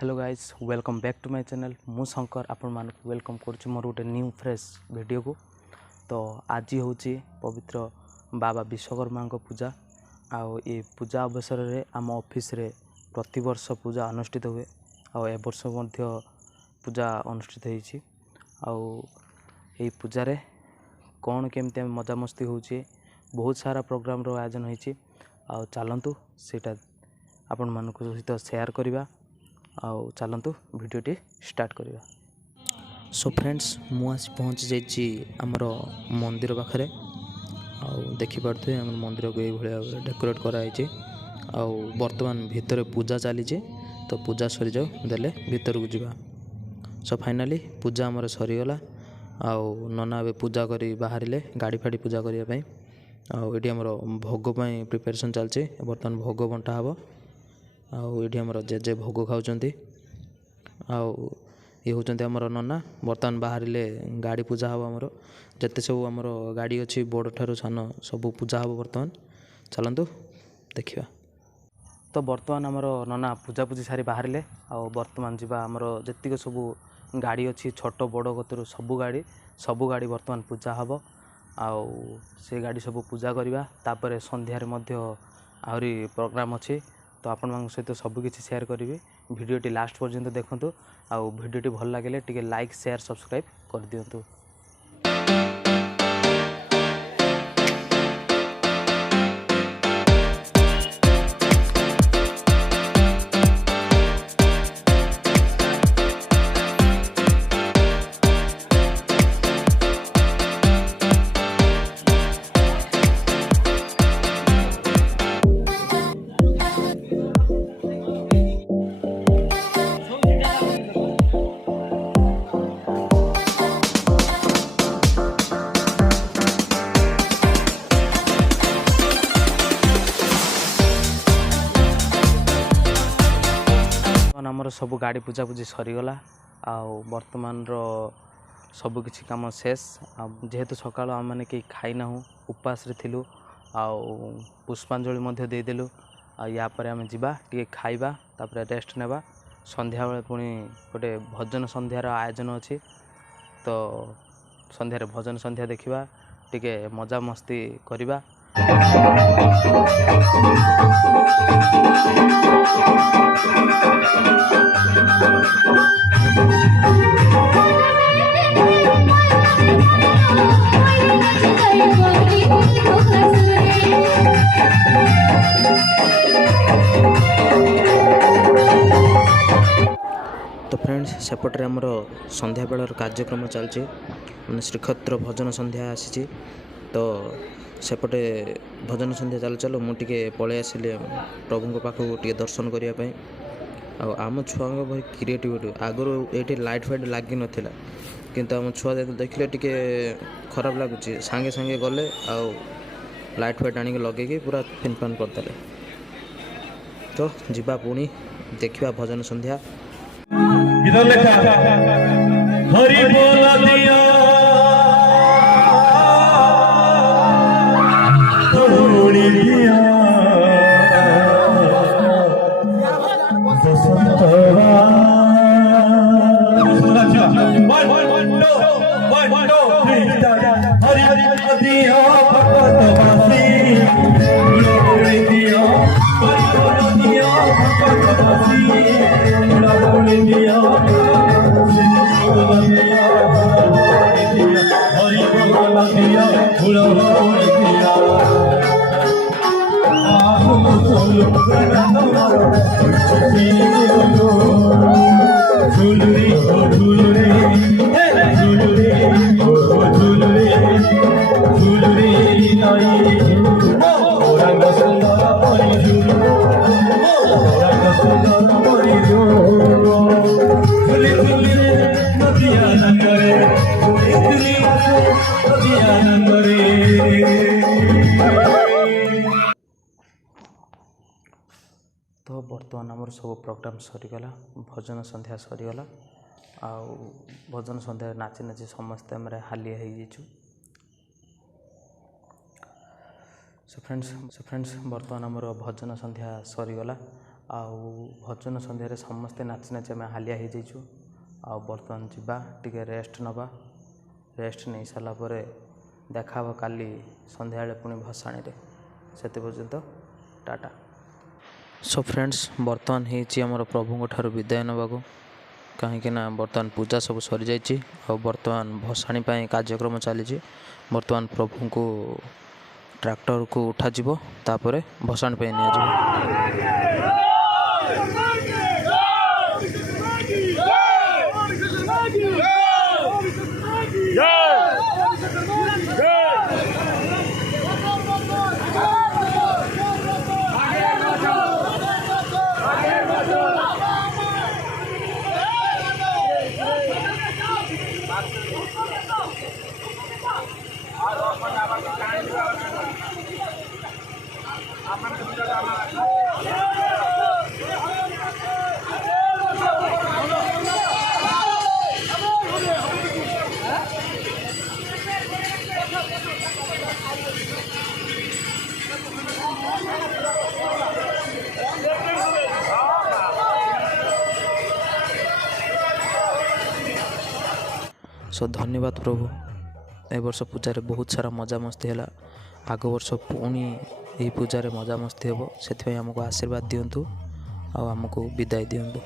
Hello guys welcome back to my channel मु शंकर आपण मान वेलकम कर मोर गोटे न्यू फ्रेश वीडियो को। तो आज हूँ पवित्र बाबा विश्वकर्मा पूजा आउ ये पूजा अवसर रे आम ऑफिस रे प्रति वर्ष पूजा अनुष्ठित हुए आउ ए वर्ष मध्य पूजा अनुष्ठित होईछि। आउ ये पूजा रे कौन केमती मजा मस्ती होछि बहुत सारा प्रोग्राम रो आयोजन होईछि। आउ चलंतु सेटा आपण मान सहित शेयर करवा आउ चलतु भिडियोटी स्टार्ट करवा। सो फ्रेंड्स मु आसी पहुँची जाइए आमर मंदिर पाखे आउ देखिपे आम मंदिर को ये भाव डेकोरेट कराई आउ बर्तमान भितर पूजा चली तो पूजा सरी जाऊ देले भितर को जीवा। सो फाइनाली पूजा आमर सरीगला आउ नना ए पूजा करी बाहर गाड़ी फाड़ी पूजा करने आउ ये आमर भोग प्रिपेरेसन चलती बर्तमान भोग बंटा हे आउ ये आमर जेजे भोग खाऊँ आउ ये होचंती आमर नना बर्तमान बाहर गाड़ी पूजा हम आमर जिते सब आमर गाड़ी अच्छी बड़ ठार सान सब पूजा हम बर्तमान चलतु देखा। तो बर्तमान आमर नना पूजा पूजी सारी बाहर आउ बर्तमान जावा आमर जी सब गाड़ी अच्छी छोट बड़ कतर सब गाड़ी बर्तमान पूजा हम आउ से गाड़ी सब पूजा करवा तापर संध्यारे मध्य आहरी प्रोग्राम अच्छी। तो आपण मान सहित सबकि शेयर करी भिडियोटी लास्ट पर्यंत देखंतु आउ भिडियोटी भल लगे टिके लाइक शेयर सब्सक्राइब कर दियंतु। आमर सब गाड़ी पूजा पूजी सरीगला आउ बर्तमान सबकि कम शेष जेहेतु सका आम मैंने कहीं खाईना उपास थिलु आउ पुष्पांजलि देदेलु यापर आम जा खाइबा तापर रेस्ट नेबा संध्या बेले पुणी गोटे भजन संध्यार आयोजन अच्छी। तो संध्यारे भजन संध्या देखा टिके मजा मस्ती करवा। तो फ्रेंड्स सेपटे आमर संध्या बेलर कार्यक्रम चलती मैंने श्रीक्षेत्र भजन संध्या आसी। तो सेपटे भजन संध्या चल चलो मुझे पलि आसिली प्रभु पाखक टे दर्शन करने आम छुआ भाई क्रिएटिविटी आगुरी ये लाइट फाइट लगी नाला किंतु आम छुआ देखले टे खराब लगुच सांगे सांगे गले आउ लाइट फाइट आनिक लगे पूरा फिन फान करदे। तो जीवा पुणी देखा भजन संध्या। हरि बोल दिया तो बर्तमान आमर सब प्रोग्राम सरीगला भजन संध्या सरीगला आउ भजन संध्या नाची नाची समस्ते आम हालिया हो। सो फ्रेंड्स बर्तमान आमर भजन संध्या सरीगला आउ भजन संध्यारे समस्ते नाची नाची आम हालिया हो जाइछु। आ बर्तमान जीवा टिके रेस्ट नवा। रेस्ट नहीं सारा पर देखा काली संध्या पुणी भसाणी रे। से पर्यंत टाटा। सो फ्रेंड्स बर्तमान होमर प्रभु ठार विदाय नवाक कहीं बर्तमान पूजा सब सरी जाइए। बर्तमान भसाणी कार्यक्रम चली। बर्तमान प्रभु को ट्रैक्टर को उठा तापर भसाणी नि सो धन्यवाद प्रभु। ए वर्ष पूजा रे बहुत सारा मजा मस्ती है। आग वर्ष पुणी यही पूजा रे मजा मस्ती हे से आमको आशीर्वाद दिंतु आमको विदाय दिंतु।